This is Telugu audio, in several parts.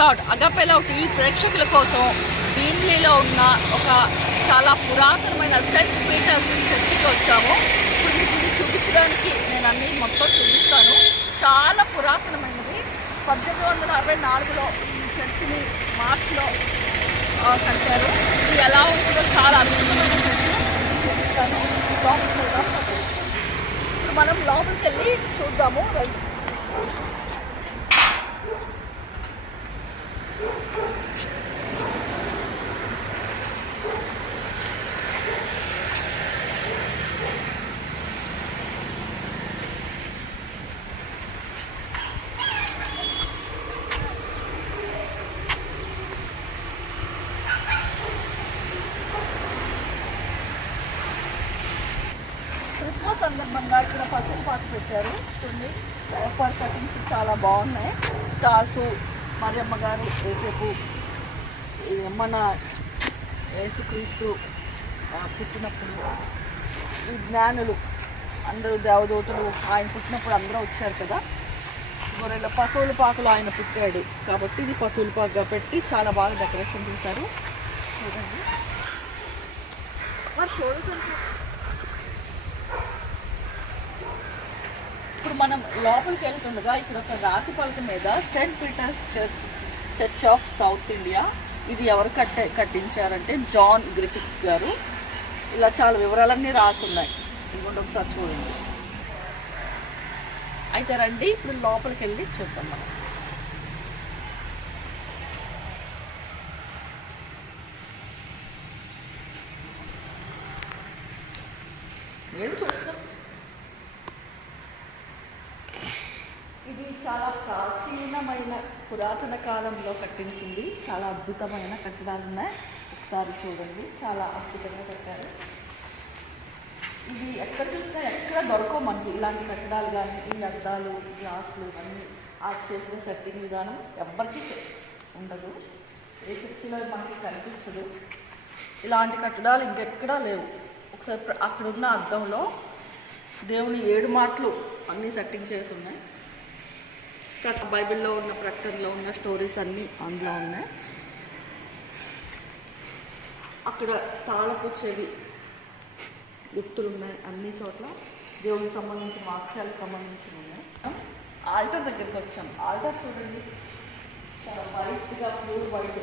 లార్డ్ అగాపే లవ్ టీవీ ప్రేక్షకుల కోసం భీమిలీలో ఉన్న ఒక చాలా పురాతనమైన సెయింట్ పీటర్స్ చర్చికి వచ్చాము. ఇప్పుడు మీకు ఇది చూపించడానికి నేను అన్ని మొత్తం చూపిస్తాను. చాలా పురాతనమైనది. 1864లో ఈ చర్చిని మార్చిలో కట్టారు. ఇది ఎలా ఉంటుందో చాలా అద్భుతమైన చర్చి చూపిస్తాను. ఇప్పుడు మనం లోపలికి వెళ్ళి చూద్దాము. రండి. క్రిస్మస్ సందర్భంగా ఇక్కడ పసుపు పాటు పెట్టారు. చూడండి, పేపర్ కటింగ్స్ చాలా బాగున్నాయి. స్టార్స్, మరియమ్మ గారు, యేసేపు, మన యేసుక్రీస్తు పుట్టినప్పుడు ఈ జ్ఞానులు అందరూ దేవదూతలు ఆయన పుట్టినప్పుడు అందరూ వచ్చారు కదా. గొర్రెల పశువుల పాకలో ఆయన పుట్టాడు కాబట్టి ఇది పశువుల పాకగా పెట్టి చాలా బాగా డెకరేషన్ చేశారు. చూడండి, ఇప్పుడు మనం లోపలికి వెళ్తుండగా ఇక్కడ ఒక రాతి పలక మీద Saint Peter's Church of South India, ఇది ఎవరు కట్టించారంటే జాన్ గ్రిఫిత్స్ గారు. ఇలా చాలా వివరాలన్నీ రాసున్నాయి. ఇంకొంటే ఒకసారి చూడండి. అయితే రండి ఇప్పుడు లోపలికి వెళ్ళి చూద్దాం. మనం ఏం చూస్తాం. ఇది చాలా ప్రాచీనమైన పురాతన కాలంలో కట్టించింది. చాలా అద్భుతమైన కట్టడాలు ఉన్నాయి. ఒకసారి చూడండి, చాలా అద్భుతంగా కట్టారు. ఇది ఎక్కడ చూస్తే ఎక్కడ దొరకవు మనకి ఇలాంటి కట్టడాలు. కానీ ఈ అద్దాలు, గ్లాసులు అన్నీ ఆర్ట్ చేసిన సెట్టింగ్ విధానం ఎవ్వరికీ ఉండదు. ఏ చర్చిలో మనకి కనిపించదు. ఇలాంటి కట్టడాలు ఇంకెక్కడా లేవు. ఒకసారి అక్కడున్న అద్దంలో దేవుని 7 మాటలు అన్నీ సెట్టింగ్ చేసి ఉన్నాయి. బైబిల్లో ఉన్న ప్రకటనలో ఉన్న స్టోరీస్ అన్నీ అందులో ఉన్నాయి. అక్కడ తాళపు చెవి గుర్తులు ఉన్నాయి. అన్ని చోట్ల దేవునికి సంబంధించిన వాక్యాలకు సంబంధించి ఉన్నాయి. ఆల్టర్ దగ్గరికి వచ్చాం. ఆల్టర్ చూడండి, చాలా వైట్గా ప్యూర్ వైట్.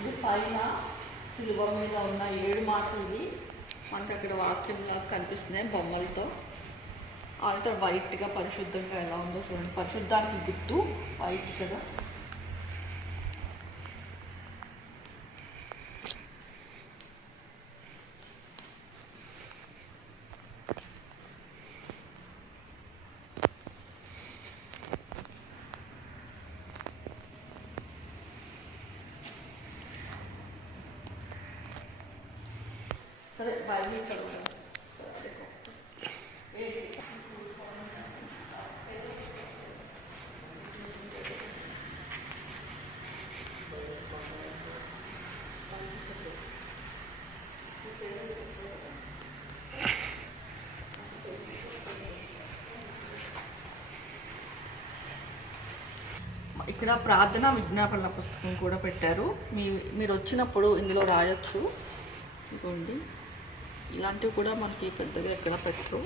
ఇది పైన సిలువ మీద ఉన్న 7 మాటలు ఇవి మనకి అక్కడ వాక్యంలా కనిపిస్తున్నాయి బొమ్మలతో. ఆల్టర్ వైట్గా పరిశుద్ధంగా ఎలా ఉందో చూడండి. పరిశుద్ధానికి గుర్తు వైట్ కదా. సరే, బైబిల్ చదవండి. ఇక్కడ ప్రార్థన విజ్ఞాపనల పుస్తకం కూడా పెట్టారు. మీరు వచ్చినప్పుడు ఇందులో రాయొచ్చు. ఇదిగోండి, ఇలాంటివి కూడా మనకి పెద్దగా ఎక్కడ పెట్టరు.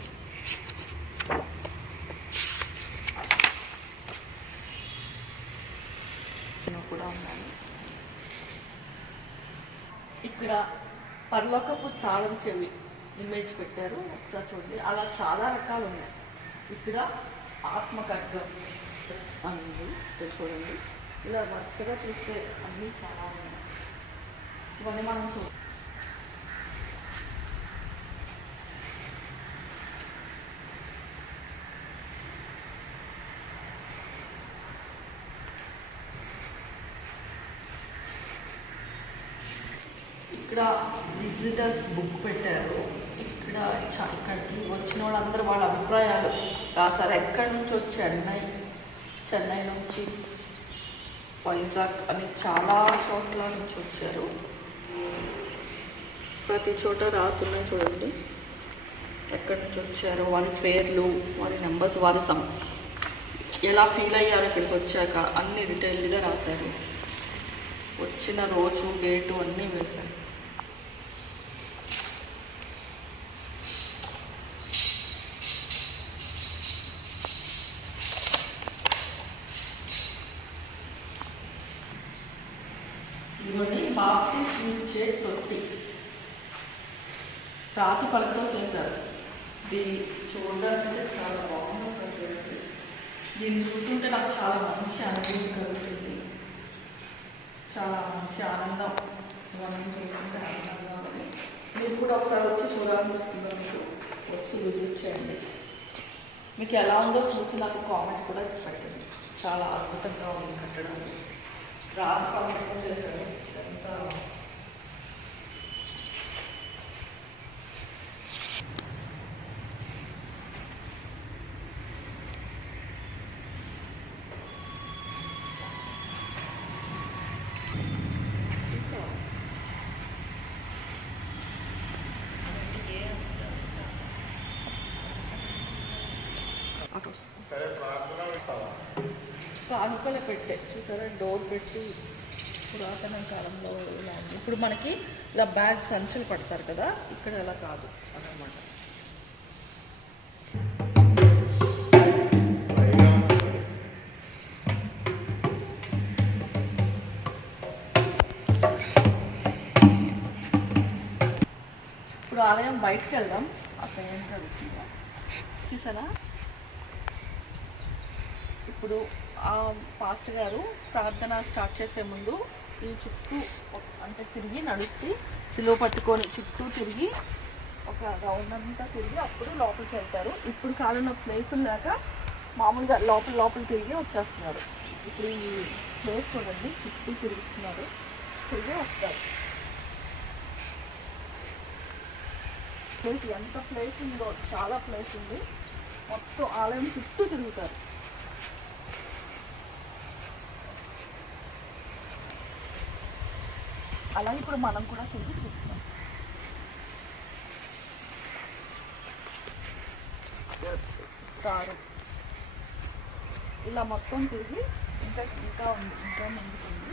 కూడా ఉన్నాయి. ఇక్కడ పరలోకపు తాళం చెవి ఇమేజ్ పెట్టారు. ఒకసారి చూడండి, అలా చాలా రకాలు ఉన్నాయి. ఇక్కడ ఆత్మకర్గం ఉంది. చూడండి, ఇలా వరుసగా చూస్తే అన్నీ చాలా ఉన్నాయి. ఇవన్నీ మనం ఇక్కడ విజిటర్స్ బుక్ పెట్టారు. ఇక్కడికి వచ్చిన వాళ్ళందరూ వాళ్ళ అభిప్రాయాలు రాశారు. ఎక్కడి నుంచి చెన్నై నుంచి వైజాగ్ అని చాలా చోట్ల నుంచి వచ్చారు. ప్రతి చోట రాసున్నాయి చూడండి. ఎక్కడి నుంచి వచ్చారు, వారి పేర్లు, వారి నెంబర్స్, వారి ఎలా ఫీల్ అయ్యారు ఇక్కడికి వచ్చాక అన్ని డీటెయిల్డ్గా రాశారు. వచ్చిన రోజు డేటు అన్నీ వేశారు. ఇవన్నీ బాప్తిస్మిచ్చే తొట్టి రాతి పలకతో చేశారు. ఇది చూడడానికి చాలా బాగుంది. ఒకసారి చూడండి. దీన్ని చూస్తుంటే నాకు చాలా మంచి అనుభూతి కలుగుతుంది. చాలా మంచి ఆనందం. ఇవన్నీ చూస్తుంటే ఆనందంగా ఉంది. మీరు కూడా ఒకసారి వచ్చి చూడాలనిపిస్తుందో మీకు వచ్చి విజిట్ చేయండి. మీకు ఎలా ఉందో చూసి నాకు కామెంట్ కూడా పెట్టండి. చాలా అద్భుతంగా ఉంది కట్టడం. రాతి పలకతో చేశారు. ఎంత కానుకలు పెట్టే చూసారా, డోర్ పెట్టి పురాతన కాలంలో ఇలా ఉంది. ఇప్పుడు మనకి ఇలా బ్యాగ్ సంచులు పడతారు కదా, ఇక్కడ ఎలా కాదు అన్నమాట. ఇప్పుడు ఆలయం బయటకు వెళ్దాం. అక్కడ ఏం జరుగుతుందో చూసారా. ఇప్పుడు ఆ పాస్టర్ గారు ప్రార్థన స్టార్ట్ చేసే ముందు ఈ చుట్టూ అంటే తిరిగి నడుస్తూ సిలువ పట్టుకొని చుట్టూ తిరిగి ఒక రౌండ్ అంతా తిరిగి అప్పుడు లోపలికి వెళ్తారు. ఇప్పుడు కాలంలో ప్లేసులు లేక మామూలుగా లోపల తిరిగి వచ్చేస్తున్నారు. ఇప్పుడు ఈ ప్లేస్ చూడండి, చుట్టూ తిరుగుతున్నారు, తిరిగి వస్తారు. ప్లేస్ ఎంత ప్లేస్ ఉందో, చాలా ప్లేస్ ఉంది. మొత్తం ఆలయం చుట్టూ తిరుగుతారు. అలాగే ఇప్పుడు మనం కూడా తిరిగి చూస్తాం. ఇలా మొత్తం తిరిగి ఇంకా ఉంది, ఇంకా ముందుకు ఉంది.